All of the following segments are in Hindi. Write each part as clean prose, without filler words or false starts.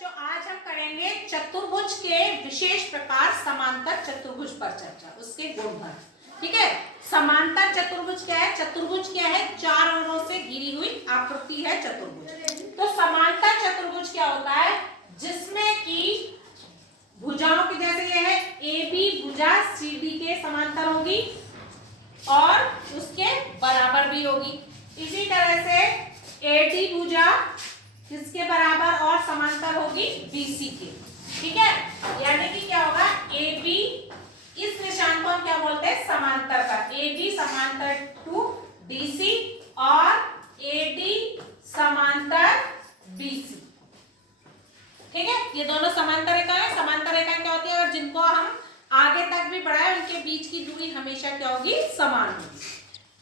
बच्चों आज हम करेंगे चतुर्भुज के विशेष प्रकार समांतर चतुर्भुज पर चर्चा, उसके गुणधर्म। ठीक है, समांतर चतुर्भुज क्या है? चतुर्भुज क्या है? चार ओरों से घिरी हुई आकृति है चतुर्भुज। तो समांतर चतुर्भुज क्या होता है? जिसमें कि भुजाओं की, जैसे ये है ए बी भुजा सी डी के समांतर होगी और उसके बराबर भी होगी। इसी तरह से ए डी भुजा किसके बराबर और समांतर होगी? बीसी के। ठीक है, यानी कि क्या होगा? ए बी, इस निशान को हम क्या बोलते हैं? समांतर का। ए बी समांतर टू डीसी और ए डी समांतर बीसी। ठीक है, ये दोनों समांतर रेखाएं हैं। समांतर रेखाएं क्या होती है? और जिनको हम आगे तक भी बढ़ाए उनके बीच की दूरी हमेशा क्या होगी? समान होगी।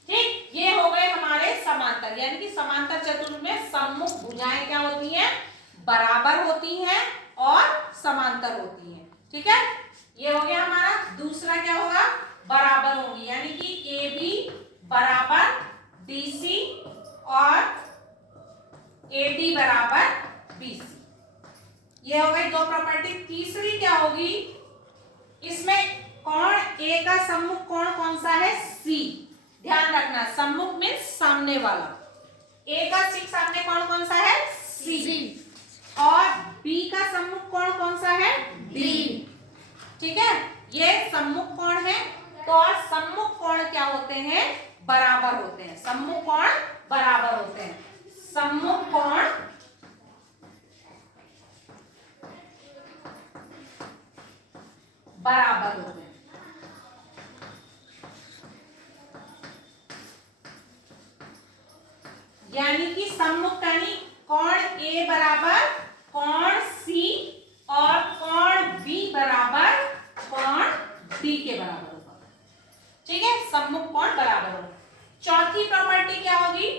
ठीक, ये हो गए हमारे समांतर, यानी कि समांतर चतुर्भुज में सम्मुख भुजाएं क्या होती हैं? बराबर होती हैं और समांतर होती हैं। ठीक है, ये हो गया हमारा। दूसरा क्या होगा? बराबर होगी, यानी कि ए बी बराबर डीसी और ए डी बराबर बीसी। ये हो गई दो प्रॉपर्टी। तीसरी क्या होगी? इसमें कोण ए का सम्मुख कोण कौन सा है? सी। ध्यान रखना, सम्मुख में सामने वाला। ए का ठीक सामने कोण कौन सा है? सी। और बी का सम्मुख कोण कौन सा है? डी। ठीक है, ये सम्मुख कोण है। तो और सम्मुख कोण क्या होते हैं? बराबर होते हैं। सम्मुख कोण बराबर होते हैं। सम्मुख कोण बराबर होते हैं। यानी कि सम्मुख यानी कोण ए बराबर कोण सी और कोण बी बराबर कोण डी के बराबर होगा। ठीक है, सम्मुख कोण बराबर होगा। चौथी प्रॉपर्टी क्या होगी?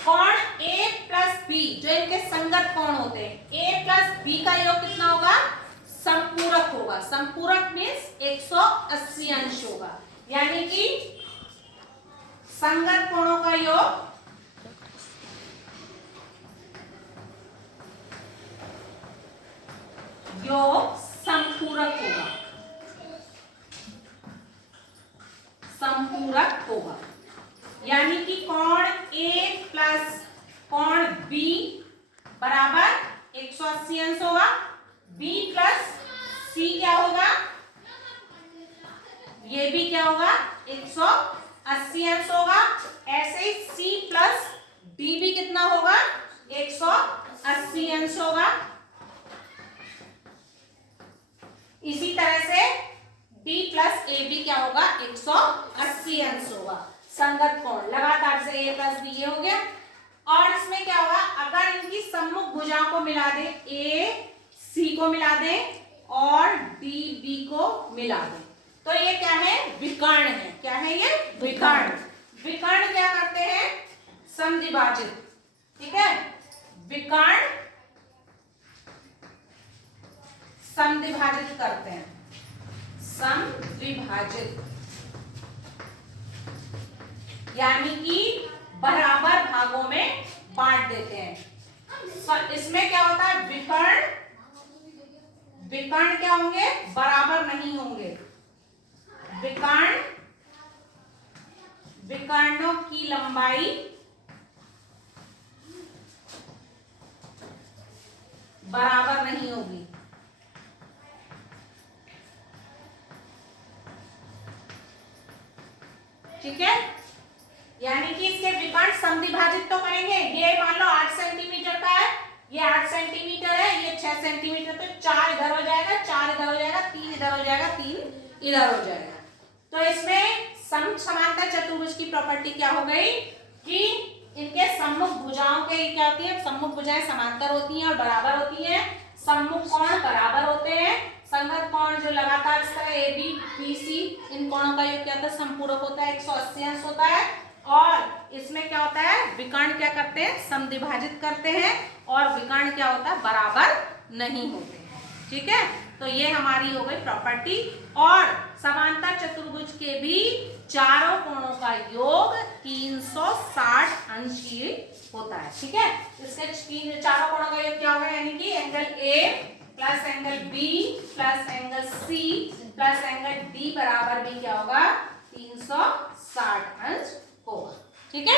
कोण ए प्लस बी, जो इनके संगत कोण होते हैं, ए प्लस बी का योग कितना होगा? संपूरक होगा। संपूरक मीन्स 180 अंश होगा, यानी कि संगत कोणों का योग संपूरक होगा। संपूरक होगा, यानी कि कोण ए प्लस कोण बी बराबर 180 अंश होगा। बी प्लस सी क्या होगा? ये भी क्या होगा? 180 अंश होगा। ऐसे ही सी प्लस डी भी कितना होगा? 180 अंश होगा। इसी तरह से डी प्लस ए बी क्या होगा? 180 अंश होगा। संगत कोण लगातार से ए प्लस बी, ये हो गया। और इसमें क्या होगा? अगर इनकी सम्मुख भुजाओं को मिला दे, ए सी को मिला दे और डी बी को मिला दे, तो ये क्या है? विकर्ण है। क्या है ये? विकर्ण। विकर्ण क्या करते हैं? समद्विभाजित। ठीक है, विकर्ण समद्विभाजित करते हैं। समद्विभाजित यानी कि बराबर भागों में बांट देते हैं। इसमें क्या होता है? विकर्ण विकर्ण क्या होंगे? बराबर नहीं होंगे। विकर्णों की लंबाई बराबर नहीं होगी। ठीक है, यानी कि इसके विकर्ण समद्विभाजित तो करेंगे। ये मान लो 8 सेंटीमीटर का है, ये 8 सेंटीमीटर है, ये 6 सेंटीमीटर, तो 4 इधर हो जाएगा, 4 इधर हो जाएगा, 3 इधर हो जाएगा, 3 इधर हो जाएगा। तो इसमें समांतर चतुर्भुज की प्रॉपर्टी क्या हो गई कि इनके सम्मुख भुजाओं के क्या होती है? सम्मुख भुजाएं समांतर होती हैं और बराबर होती हैं। सम्मुख कोण बराबर होते हैं। संगत कोण जो लगातार इस तरह ए बी बी सी, इन कोणों का योग क्या होता है? संपूरक होता है, 180 अंश होता है। और इसमें क्या होता है? विकर्ण क्या करते हैं? समद्विभाजित करते हैं। और विकर्ण क्या होता है? बराबर नहीं होते हैं। ठीक है, तो ये हमारी हो गई प्रॉपर्टी। और समांतर चतुर्भुज के भी चारों कोणों का योग 360 अंश ही होता है। ठीक है, इसके चारों कोणों का योग क्या angle A plus angle B plus angle C plus angle D बराबर भी क्या होगा 360 अंश होगा। ठीक है।